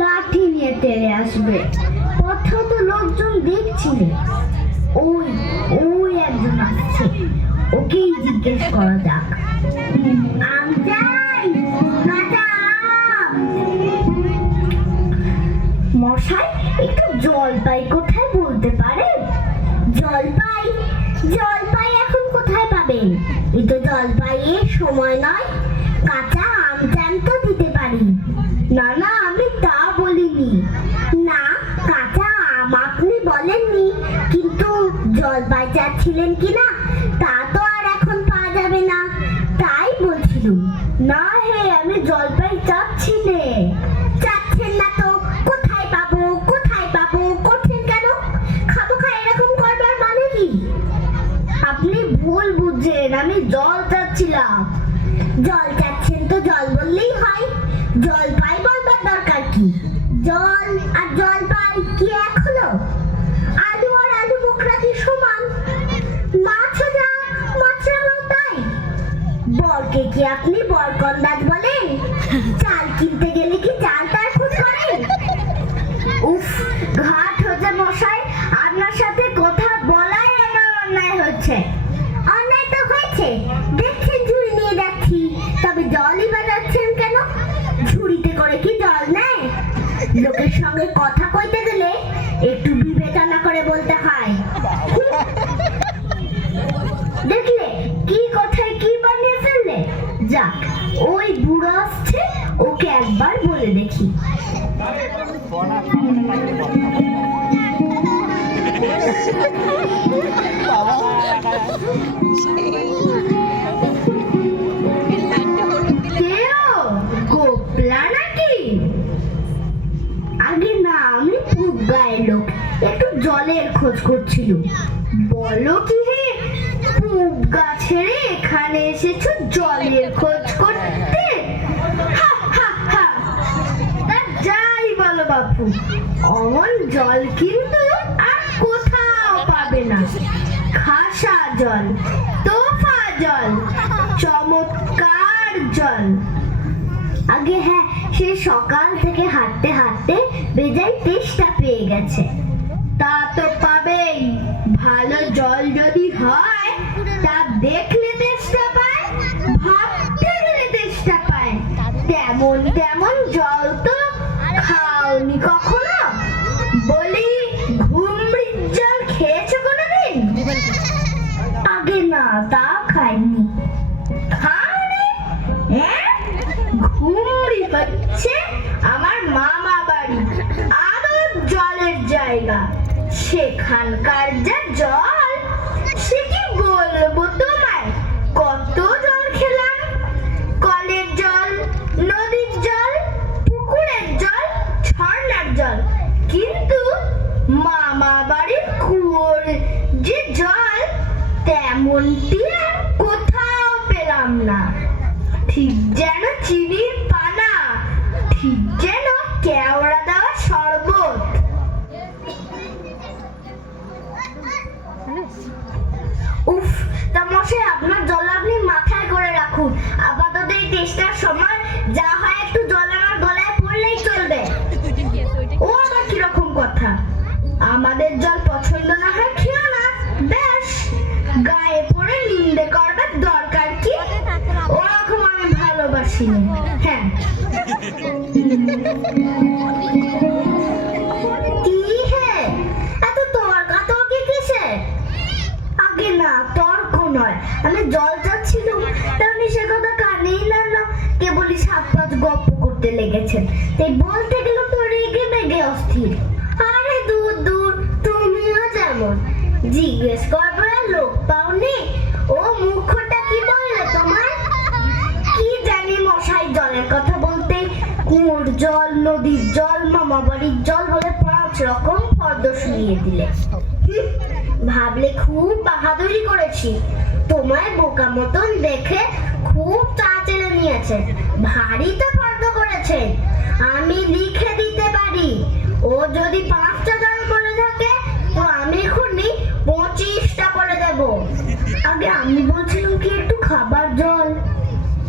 লাঠি নিয়ে তেড়ে আসবে। পথে তো লোকজন দেখছিলেন। ওই ওই একজন আসছে, ওকেই জিজ্ঞেস করা যাক। আম চাই, কাঁচা আম। মশাই, একটু জলপাই কোথায় বলতে পারেন? জলপাই? জলপাই এখন কোথায় পাবেন? এই তো জলপাইয়ের সময় নয়। কাঁচা আম চান তো দিতে পারি। না না, আমি তা বলিনি। না, কাঁচা আম আপনি বলেননি, কিন্তু জলপাই চাচ্ছিলেন কিনা তা তো আর এখন পাওয়া যাবে না, তাই বলছিলাম। না হে, আমি জলপাই চাচ্ছি নে। চাচ্ছেন না তো কোথায় পাবো, কোথায় পাবো করছেন কেন? খাবো খাই এরকম করবার মানে কি? আপনি ভুল বুঝছেন, আমি জল চাচ্ছিলাম। জল চাচ্ছেন তো জল বললেই হয়, জলপাই বলবার দরকার কি? জল আর জলপাই কি এক হলো? আলু আর আলু বোখরা কি সমান? মাছও যা, মাছরাও তাই। বরকে কি আপনি বরকন্দাজ বলেন? চাল কিনতে গেলে কি চাল তার খোঁজ করেন? উফ, ঘাট হচ্ছে মশাই, আপনার সাথে কথা বলাই আমার অন্যায় হচ্ছে। অন্যায় তো হয়েছে, দেখছেন ঝুড়ি নিয়ে যাচ্ছি, তবে জলই বাজাচ্ছেন কেন? ঝুড়িতে করে কি জল নেয়? লোকের সঙ্গে কথা কইতে গেলে একটু বিবেচনা করে বলতে হয়। দেখলে কি কথায় কি বানিয়ে ফেললে। যাক, ওই বুড়ো আসছে, ওকে একবার বলে দেখি। গোপলা নাকি? আগে না, আমি খুব গায়ের লোক, একটু জলের খোঁজ করছিল। বলো কি হে, খুব গাছের এখানে এসেছো জলের খোঁজ করতে? হা হা হা। তা যাই বলো বাপু, অমন জল কিন্তু আর কোথাও পাবে না। খাসা জল, তোফা জল, চমৎকার জল। আগে হ্যাঁ, সে সকাল থেকে হাঁটতে হাঁটতে বেজায় তেষ্টা পেয়ে গেছে। তা তো পাবেই, ভালো জল যদি হয় তা দেখলে তেষ্টা পায়, ভাবতে গেলে তেষ্টা পায়। তেমন তেমন জল তো খাওনি কখনো? বলি, ঘুমড়ির জল খেয়েছো কোনোদিন? আগে না, তা খাইনি। খাওনি? হ্যাঁ, ঘুমড়ি হচ্ছে আমার মামা বাড়ি, আরো জলের জায়গা। সেখানকার যা জল, সে কি বলবো তোমায়। কত জল খেলাম, কলের জল, নদীর জল, পুকুরের জল, ঝর্ণার জল, কিন্তু মামা বাড়ির কুয়োর যে জল, তেমনটি আর কোথাও পেলাম না। ঠিক যেন চিনির পানা, ঠিক যেন কেওড়া দেওয়া শরবত। উফ, তা মশাই, আপনার জল আপনি মাথায় করে রাখুন। আপাতত এই টেস্টার সময় যা হয় একটু জল আমার গলায় পড়লেই চলবে। ও আবার কিরকম কথা? আমাদের জল পছন্দ না হয় খেও না, বেশ। গায়ে পড়ে নিন্দে করবার দরকার কি? ওরকম আমি ভালোবাসি না। হ্যাঁ, কি হে, এত তর্কাতর্কি কিসের? আগে না, তর্ক নয়, আমি জল চাচ্ছিলাম, তেমনি সে কথা কানেই না, কেবলই সাত পাঁচ গপ্প করতে লেগেছেন, তাই বলতে গেল তো রেগে মেগে অস্থির। আরে দূর দূর, তুমিও যেমন। জিজ্ঞেস করবার লোক পাওনি? ও মুখটা কি বললে তোমার? কি জানি মশাই, জলের কথা বলতে কুয়োর জল, নদীর জল, মামা বাড়ির জল বলে 5 রকম ফর্দ শুনিয়ে দিলে। ভাবলে খুব বাহাদুরি করেছি। তোমায় বোকা মতন দেখে খুব চেলে নিয়েছে, ভারী তো ফর্দ করেছে। আমি লিখে দিতে পারি, ও যদি 5টা জল করে থাকে তো আমি এখনই 25টা করে দেব। আগে আমি বলছিলাম কি একটু খাবার জল।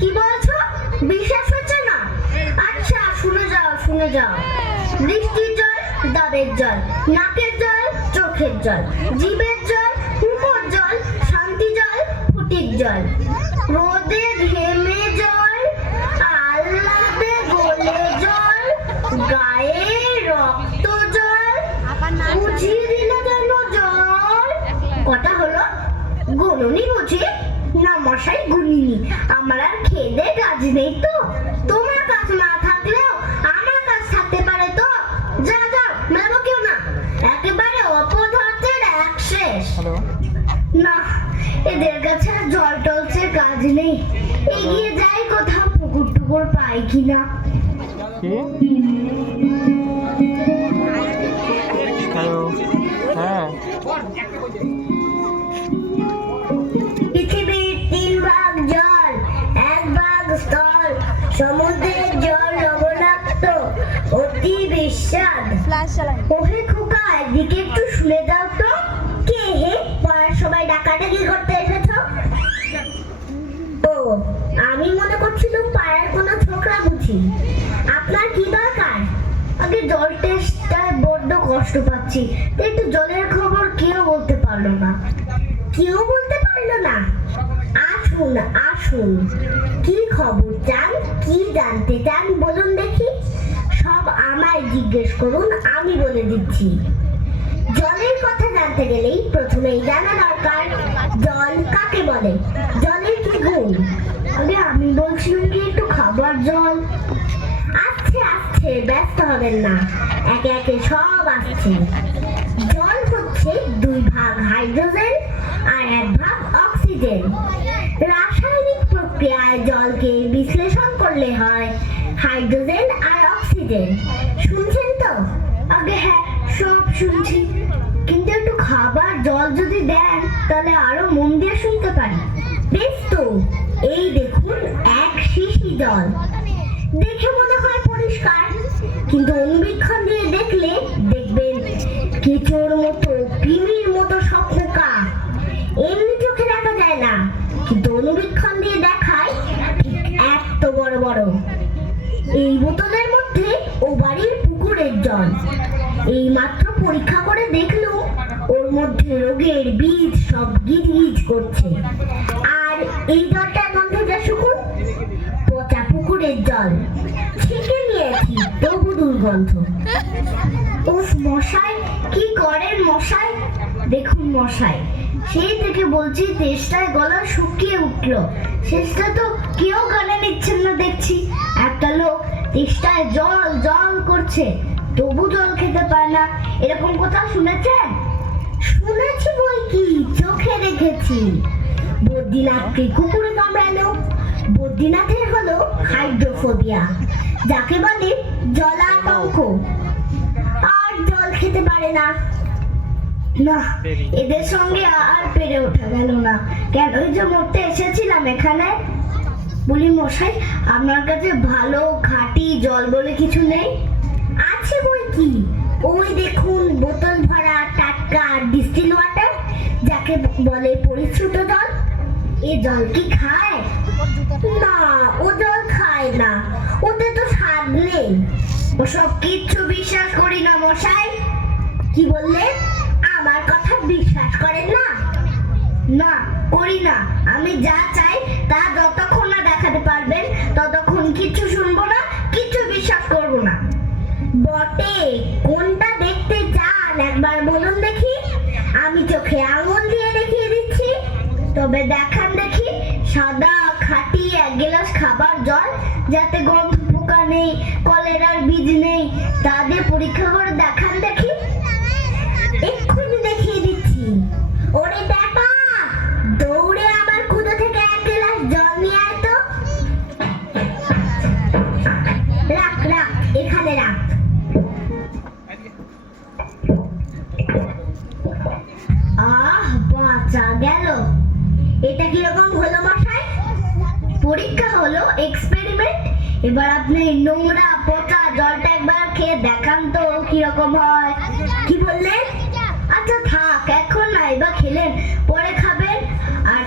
কি বলছো? বিশ্বাস হচ্ছে না? আচ্ছা শুনে যাও। শুনে যাও। বৃষ্টির জল, ডাবের জল, নাকের জল, চোখের জল, জিভের জল, হুমোর জল, শান্তি জল, ফুটির জল, রোদে ঘেমে জল, আহ্লাদে গলে জল, গায়ে রক্ত জল, বুঝিয়ে দিল যেন জল। কটা হলো? গুনুনি বুঝি? না মশাই, গুনিনি। আমার আর খেদে কাজ নেই তো। তোমার কাজ না থাকলেও আমার কাজ থাকতে পারে তো। যা যাও, মেলাবো কেউ না। একেবারে অপদার্থের এক শেষ। না, এদের কাছে আর জল টলছে কাজ নেই। এগিয়ে যাই কোথাও পুকুর টুকুর পাই কিনা। পৃথিবীর 3 ভাগ জল, 1 ভাগ স্থল। সমুদ্রের জল লবণাক্ত, অতি বিস্বাদ। ওহে খোকা, এদিকে একটু শুনে দাও তো। কে হে? পড়ার সময় ডাকাডাকি করতে এসেছ? ও, আমি মনে করছিলাম পাড়ার কোনো ছোকরা বুঝি। আপনার কি দরকার? আগে জল টেস্টটায় বড্ড কষ্ট পাচ্ছি, তো একটু জলের খবর কেউ বলতে পারলো না। কেউ বলতে পারলো না? আসুন আসুন, কি খবর চান, কি জানতে চান বলুন দেখি। সব আমায় জিজ্ঞেস করুন, আমি বলে দিচ্ছি। জলের কথা জানতে গেলেই প্রথমেই জানা দরকার জল কাকে বলে, জলের কি গুণ। আরে আমি বলছিলাম কি একটু খাবার জল। আসছে আসছে, ব্যস্ত হবেন না, একে একে সব আসছে। জল হচ্ছে 2 ভাগ হাইড্রোজেন আর 1 ভাগ অক্সিজেন। রাসায়নিক প্রক্রিয়ায় জলকে বিশ্লেষণ করলে হয় হাইড্রোজেন আর অক্সিজেন। শুনছেন তো? আগে হ্যাঁ, সব শুনছি, কিন্তু একটু খাবার জল যদি দেন তাহলে আরো মন দিয়ে শুনতে পারি। বেশ তো, এই দেখুন 1 শিশি জল। দেখে মনে হয় পরিষ্কার, কিন্তু অনুবীক্ষণ দিয়ে দেখলে দেখবেন কেঁচোর মতো, কৃমির মতো সখোকা। এমনি চোখে দেখা যায় না, কিন্তু অনুবীক্ষণ দিয়ে দেখায় ঠিক এত বড় বড়। এই বোতলের মধ্যে ও বাড়ির পুকুরের জল। এই মাত্র পরীক্ষা করে দেখলো ওর মধ্যে রোগের বীজ সব গিজ গিজ করছে। আর এই জলটা গন্ধটা শুকুন, পচা পুকুরের জল। ছেঁকে নিয়েছি, তবু দুর্গন্ধ। উফ মশাই, কি করেন মশাই? দেখুন মশাই, সেই থেকে বলছি তেষ্টায় গলা শুকিয়ে উঠলো। শেষটা তো কেউ গানে নিচ্ছেন না দেখছি। একটা লোক তেষ্টায় জল জল করছে, তবু জল খেতে পায় না। এরকম কথা শুনেছেন? শুনেছি বই কি, চোখে দেখেছি। বদ্রীনাথকে কুকুরে কামড়ালো। বদ্রীনাথের হলো হাইড্রোফোবিয়া, যাকে বলে জলাতঙ্ক। আর জল খেতে পারে না। না, এদের সঙ্গে আর পেরে ওঠা গেল না। কেন যে মরতে এসেছিলাম এখানে। বলি মশাই, আপনার কাছে ভালো খাঁটি জল বলে কিছু নেই? আছে বই কি, ওই দেখুন বোতল ভরা টাটকা ডিস্টিল ওয়াটার, যাকে বলে পরিশ্রুত জল। এ জল কি খায়? না, ও জল খায় না, ওতে তো স্বাদ নেই। ওসব কিচ্ছু বিশ্বাস করি না মশাই। কি বললেন? আমার কথা বিশ্বাস করেন না? না, করি না। আমি যা চাই তা যতক্ষণ না দেখাতে পারবেন ততক্ষণ কিচ্ছু শুনবো না, কিচ্ছু বিশ্বাস করবো না। বটে, কোনটা দেখতে চান একবার বলুন দেখি। আমি চোখে আঙুল দিয়ে দেখিয়ে দিচ্ছি। তবে দেখান দেখি সাদা খাঁটি 1 গ্লাস খাবার জল, যাতে গন্ধ পোকা নেই, কলেরার বীজ নেই, তা দিয়ে পরীক্ষা করে দেখান দেখি। এক্ষুনি দেখিয়ে দিচ্ছি। ওরে ব্যাপা, দৌড়ে আমার কুদো থেকে 1 গ্লাস জল নিয়ে আয় তো। রাখ রাখ, এখানে রাখ। আহ, বাঁচা গেল। এটা কিরকম হলো মশাই? পরীক্ষা হলো, এক্সপেরিমেন্ট। এবার আপনি নোংরা পচা জলটা একবার খেয়ে দেখান তো কিরকম হয়। কি বললেন? আচ্ছা থাক, এখন নাই বা খেলেন, পরে খাবেন। আর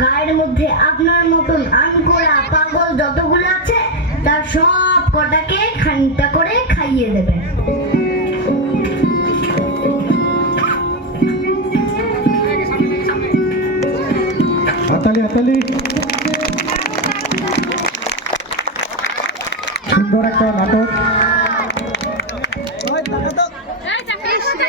গায়ের মধ্যে আপনার মতন আনকোড়া পাগল যতগুলো আছে তার সব কটাকে খানিকটা করে খাইয়ে দেবেন। হাতালি হাতালি। সুন্দর একটা নাটক।